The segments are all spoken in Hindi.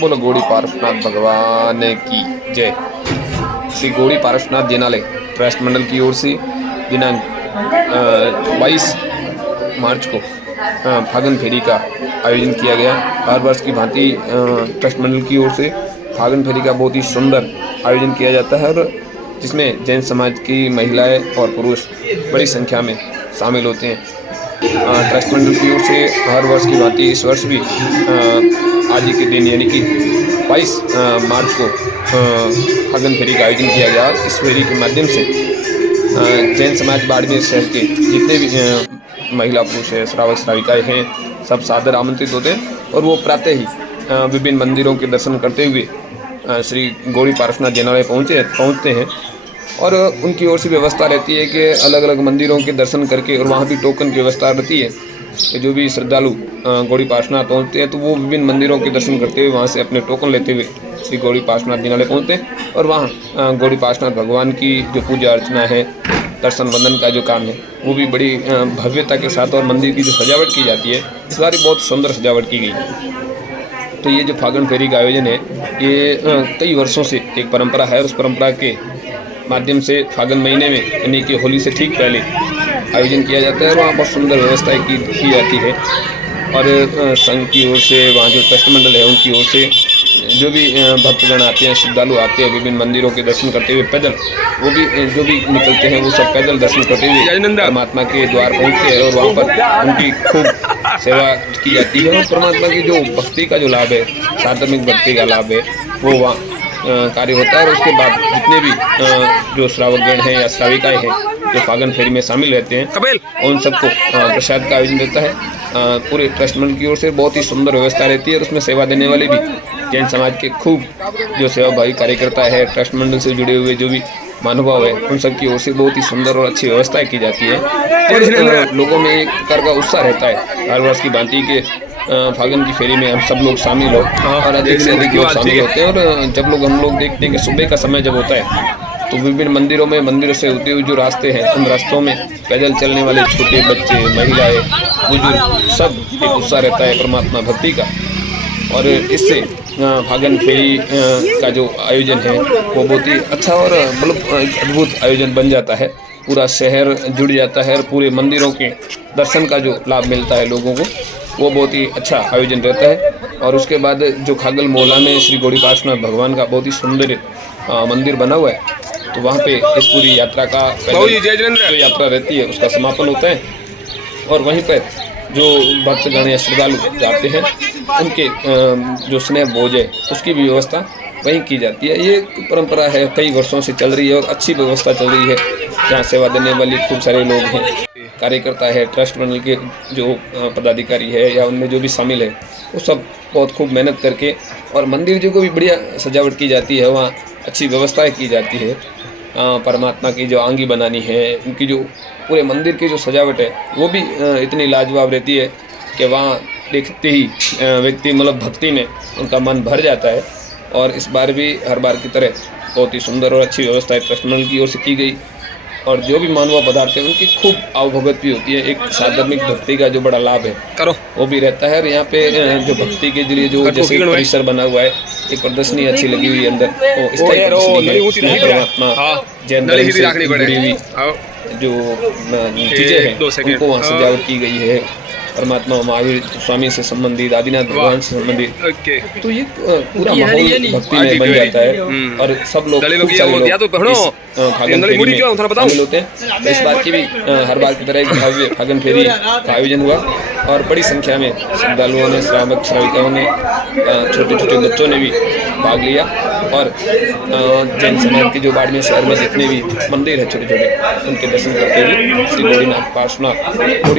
बोलो गौड़ी पार्श्वनाथ भगवान की जय। श्री गौड़ी पार्श्वनाथ जिनालय ट्रस्ट मंडल की ओर से दिनांक 22 मार्च को फागन फेरी का आयोजन किया गया। हर वर्ष की भांति ट्रस्ट मंडल की ओर से फागन फेरी का बहुत ही सुंदर आयोजन किया जाता है और जिसमें जैन समाज की महिलाएं और पुरुष बड़ी संख्या में शामिल होते हैं। ट्रस्ट मंडल की ओर से हर वर्ष की भांति इस वर्ष भी आज ही के दिन यानी कि 22 मार्च को फागन फेरी का आयोजन किया गया। इस फेरी के माध्यम से जैन समाज बाड़मेर शहर के जितने भी महिला पुरुष हैं, श्रावक श्राविकाएँ हैं, सब सादर आमंत्रित होते हैं और वो प्रातः ही विभिन्न मंदिरों के दर्शन करते हुए श्री गौड़ी पार्श्वनाथ जिनालय पहुँचते हैं और उनकी ओर से व्यवस्था रहती है कि अलग अलग मंदिरों के दर्शन करके और वहाँ भी टोकन की व्यवस्था रहती है कि जो भी श्रद्धालु गौड़ी पार्श्वनाथ पहुँचते हैं तो वो विभिन्न मंदिरों के दर्शन करते हुए वहाँ से अपने टोकन लेते हुए श्री गौड़ी पार्श्वनाथ जिनालय पहुँचते हैं और वहाँ गौड़ी पार्श्वनाथ भगवान की जो पूजा अर्चना है, दर्शन वंदन का जो काम है वो भी बड़ी भव्यता के साथ और मंदिर की जो सजावट की जाती है इस बार बहुत सुंदर सजावट की गई। तो ये जो फागन फेरी का आयोजन है ये कई वर्षों से एक परंपरा है और उस परंपरा के माध्यम से फागन महीने में यानी कि होली से ठीक पहले आयोजन किया जाता है और वहाँ बहुत सुंदर व्यवस्थाएं की जाती है और संघ की ओर से वहाँ जो ट्रस्ट मंडल है उनकी ओर से जो भी भक्तगण आते हैं, श्रद्धालु आते हैं विभिन्न मंदिरों के दर्शन करते हुए पैदल, वो भी जो भी निकलते हैं वो सब पैदल दर्शन करते हुए परमात्मा के द्वार पहुँचते हैं और वहाँ पर उनकी खूब सेवा की जाती है और परमात्मा की जो भक्ति का जो लाभ है, साधर्मिक भक्ति का लाभ है वो वहाँ कार्य होता है। और उसके बाद जितने भी जो श्रावकगण हैं या श्राविकाएँ हैं जो फागन फेरी में शामिल रहते हैं उन सबको प्रसाद का आयोजन रहता है। पूरे ट्रस्ट मंडल की ओर से बहुत ही सुंदर व्यवस्था रहती है और उसमें सेवा देने वाले भी जैन समाज के खूब जो सेवाभावी कार्यकर्ता है, ट्रस्ट मंडल से जुड़े हुए जो भी महानुभाव है उन सब की ओर से बहुत ही सुंदर और अच्छी व्यवस्थाएं की जाती है और लोगों में एक प्रकार का उत्साह रहता है हर वर्ष की भांति के फागन की फेरी में हम सब लोग शामिल हो और अधिक से अधिक लोग शामिल होते हैं और जब हम लोग देखते हैं कि सुबह का समय जब होता है तो विभिन्न मंदिरों से होते हुए जो रास्ते हैं उन रास्तों में पैदल चलने वाले छोटे बच्चे, महिलाएं, बुजुर्ग सब एक उत्साह रहता है परमात्मा भक्ति का और इससे फागन फेरी का जो आयोजन है वो बहुत ही अच्छा और मतलब एक अद्भुत आयोजन बन जाता है। पूरा शहर जुड़ जाता है और पूरे मंदिरों के दर्शन का जो लाभ मिलता है लोगों को वो बहुत ही अच्छा आयोजन रहता है। और उसके बाद जो खागल मोहल्ला में श्री गौड़ी पार्श्वनाथ भगवान का बहुत ही सुंदर मंदिर बना हुआ है तो वहाँ पे इस पूरी यात्रा का जो यात्रा रहती है उसका समापन होता है और वहीं पर जो भक्तगण या श्रद्धालु जाते हैं उनके जो स्नेह भोज है उसकी भी व्यवस्था वहीं की जाती है। ये परंपरा है, कई वर्षों से चल रही है और अच्छी व्यवस्था चल रही है जहाँ सेवा देने वाले खूब सारे लोग हैं, कार्यकर्ता है, ट्रस्ट मंडल के जो पदाधिकारी है या उनमें जो भी शामिल है वो सब बहुत खूब मेहनत करके और मंदिर जो को भी बढ़िया सजावट की जाती है, वहाँ अच्छी व्यवस्थाएँ की जाती है। परमात्मा की जो आंगी बनानी है, उनकी जो पूरे मंदिर की जो सजावट है वो भी इतनी लाजवाब रहती है कि वहाँ देखते ही व्यक्ति मतलब भक्ति में उनका मन भर जाता है। और इस बार भी हर बार की तरह बहुत ही सुंदर और अच्छी व्यवस्था ट्रस्ट मंडल की ओर से की गई और जो भी मानव पदार्थ है उनकी खूब आवभगत भी होती है। एक साधर्मिक भक्ति का जो बड़ा लाभ है वो भी रहता है और यहाँ पे जो भक्ति के लिए जो जैसे परिसर बना हुआ है, एक प्रदर्शनी अच्छी लगी हुई है अंदर, तो इस टाइप की परमात्मा जैन धर्म से जुड़ी हुई जो चीज़ें हैं उनको वहाँ सजावट की गई है। परमात्मा महावीर स्वामी से संबंधित, आदिनाथ भगवान से संबंधित, तो ये पूरा माहौल भक्ति में बन जाता है और सब लोग शामिल होते हैं। तो इस बार की भी हर बार की तरह एक भव्य फागन फेरी का आयोजन हुआ और बड़ी संख्या में श्रद्धालुओं ने, श्रावक श्राविकाओं ने, छोटे छोटे बच्चों ने भी भाग लिया और जैन समाज के जो बाड़मेर शहर में जितने भी मंदिर है छोटे छोटे उनके दर्शन करते हुए श्री गौड़ी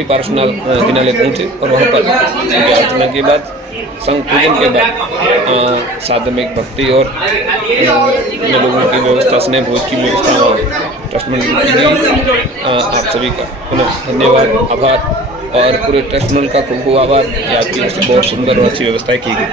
पार्श्वनाथ जिनालय पहुँचे और वहाँ पर पूजा अर्चना के बाद, संघ पूजन के बाद साधर्मिक भक्ति और लोगों की व्यवस्था, स्नेह भोज की व्यवस्था ट्रस्ट मंडल की गई। आप सभी का पुनः धन्यवाद, आभार और पूरे ट्रस्ट मंडल का खूब खूब आभार कि आपकी ओर से बहुत सुंदर और अच्छी व्यवस्थाएं की गई।